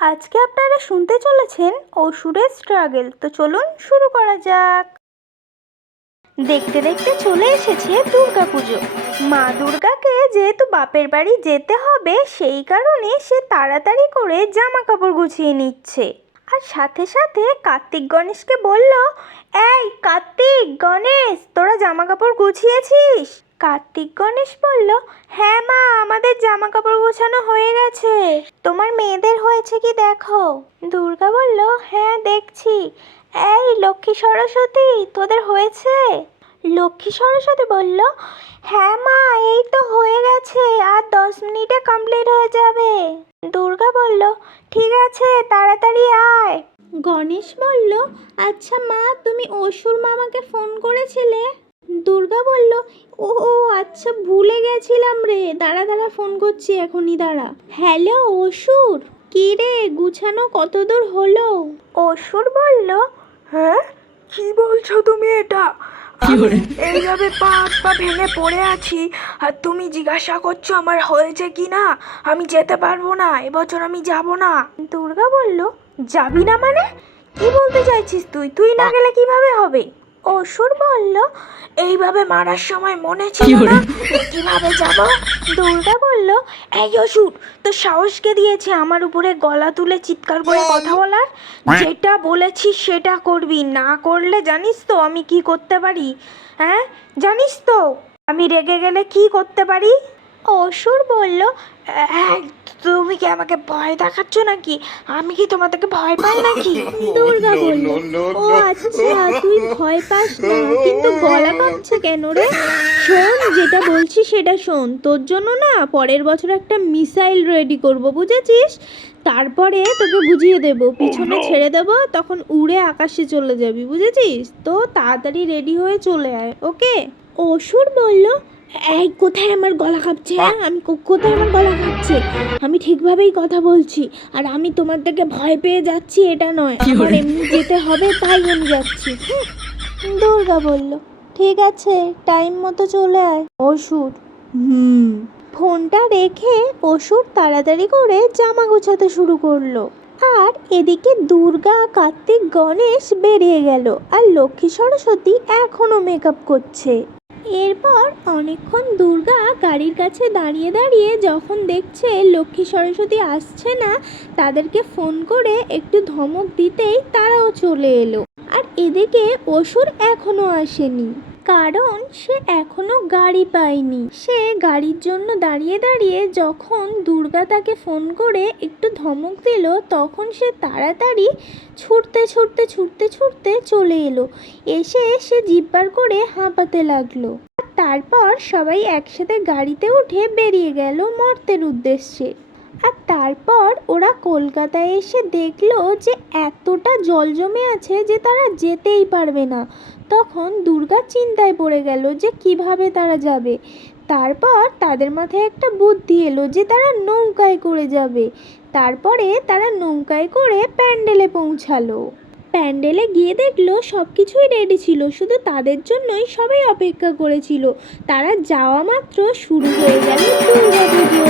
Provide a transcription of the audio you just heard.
আজকে আপনারা শুনতে চলেছেন অসুরের স্ট্রাগল। তো চলুন শুরু করা যাক। দেখতে দেখতে চলে এসেছে দুর্গাপুজো। মা দুর্গাকে যেহেতু বাপের বাড়ি যেতে হবে, সেই কারণে সে তাড়াতাড়ি করে জামা কাপড় গুছিয়ে নিচ্ছে। আর সাথে সাথে কার্তিক গণেশকে বলল, এই কার্তিক গণেশ, তোরা জামা কাপড় গুছিয়েছিস? কার্তিক গণেশ বলল, হ্যাঁ মা, আমাদের জামা কাপড় গোছানো হয়ে গেছে। তোমার মেয়েদের হয়েছে কি দেখো। দুর্গা বলল, হ্যাঁ দেখছি। এই লক্ষ্মী সরস্বতী, তোদের হয়েছে? লক্ষ্মী সরস্বতী বলল, হ্যাঁ মা, এই তো হয়ে গেছে, আর 10 মিনিটে কমপ্লিট হয়ে যাবে। দুর্গা বলল, ঠিক আছে, তাড়াতাড়ি আয়। গণেশ বলল, আচ্ছা মা, তুমি অসুর মামাকে ফোন করেছিলে? দুর্গা বলল, ও আচ্ছা, ভুলে গেছিলাম রে, দাঁড়া দাঁড়া, ফোন করছি এখনই, দাঁড়া। হ্যালো অসুর, কি রে, গুছানো কতদূর হলো? অসুর বলল, হ্যাঁ, কি বলছো তুমি এটা? আমি এইভাবে পা হাত পা ভেঙে পড়ে আছি, আর তুমি জিজ্ঞাসা করছো আমার হয়েছে কি না? আমি যেতে পারবো না, এবছর আমি যাব না। দুর্গা বলল, যাবি না মানে? কি বলতে চাইছিস তুই? তুই না গেলে কিভাবে হবে? অসুর বলল, এইভাবে মারার সময় মনে ছিল না কিভাবে যাব? দুর্গা বলল, এই অসুর, তোর সাহসকে দিয়েছে আমার উপরে গলা তুলে চিৎকার করে কথা বলার? যেটা বলেছিস সেটা করবি, না করলে জানিস তো আমি কি করতে পারি? হ্যাঁ, জানিস তো আমি রেগে গেলে কি করতে পারি? অসুর বলল, হ্যাঁ, তুমি কি আমাকে ভয় দেখাচ্ছ নাকি? আমি কি তোমাদেরকে ভয় পাই নাকি? দুর্গা বলল, ও আচ্ছা, তুই ভয় পাস না, কিন্তু গলা কাঁপছে কেন রে? শোন, যেটা বলছি সেটা শোন। তোর জন্য না পরের বছর একটা মিসাইল রেডি করব, বুঝেছিস? তারপরে তোকে বুঝিয়ে দেব, পিছনে ছেড়ে দেব, তখন উড়ে আকাশে চলে যাবি, বুঝেছিস? তো তাড়াতাড়ি রেডি হয়ে চলে আয়, ওকে? অসুর বলল, এই কোথায় আমার গলা কাঁপছে? হ্যাঁ, আমি কোথায় আমার গলা কাঁপছে? আমি ঠিকভাবেই কথা বলছি, আর আমি তোমার থেকে ভয় পেয়ে যাচ্ছি এটা নয়, আমার এমনি যেতে হবে, তাই আমি যাচ্ছি। দুর্গা বলল, ঠিক আছে, টাইম মতো চলে আয়। অসুর ফোনটা রেখে অসুর তাড়াতাড়ি করে জামা গোছাতে শুরু করলো। আর এদিকে দুর্গা, কার্তিক, গণেশ বেরিয়ে গেল, আর লক্ষ্মী সরস্বতী এখনো মেকআপ করছে। এরপর অনেকক্ষণ দুর্গা গাড়ির কাছে দাঁড়িয়ে দাঁড়িয়ে যখন দেখছে লক্ষ্মী সরস্বতী আসছে না, তাদেরকে ফোন করে একটু ধমক দিতেই তারাও চলে এলো। আর এদিকে অসুর এখনো আসেনি, কারণ সে এখনো গাড়ি পায়নি। সে গাড়ির জন্য দাঁড়িয়ে দাঁড়িয়ে যখন দুর্গা তাকে ফোন করে একটু ধমক দিল, তখন সে তাড়াতাড়ি ছুটতে ছুটতে ছুটতে ছুটতে চলে এলো। এসে সে জিভ বার করে হাঁপাতে লাগলো। তারপর সবাই একসাথে গাড়িতে উঠে বেরিয়ে গেল মর্তের উদ্দেশ্যে। আর তারপর ওরা কলকাতায় এসে দেখলো যে এতটা জল জমে আছে যে তারা যেতেই পারবে না। তখন দুর্গা চিন্তায় পড়ে গেল যে কিভাবে তারা যাবে। তারপর তাদের মাথায় একটা বুদ্ধি এলো যে তারা নৌকায় করে যাবে। তারপরে তারা নৌকায় করে প্যান্ডেলে পৌঁছালো। প্যান্ডেলে গিয়ে দেখলো সব কিছুই রেডি ছিল, শুধু তাদের জন্যই সবাই অপেক্ষা করেছিল। তারা যাওয়া মাত্র শুরু হয়ে গেল দুর্গাপুজো।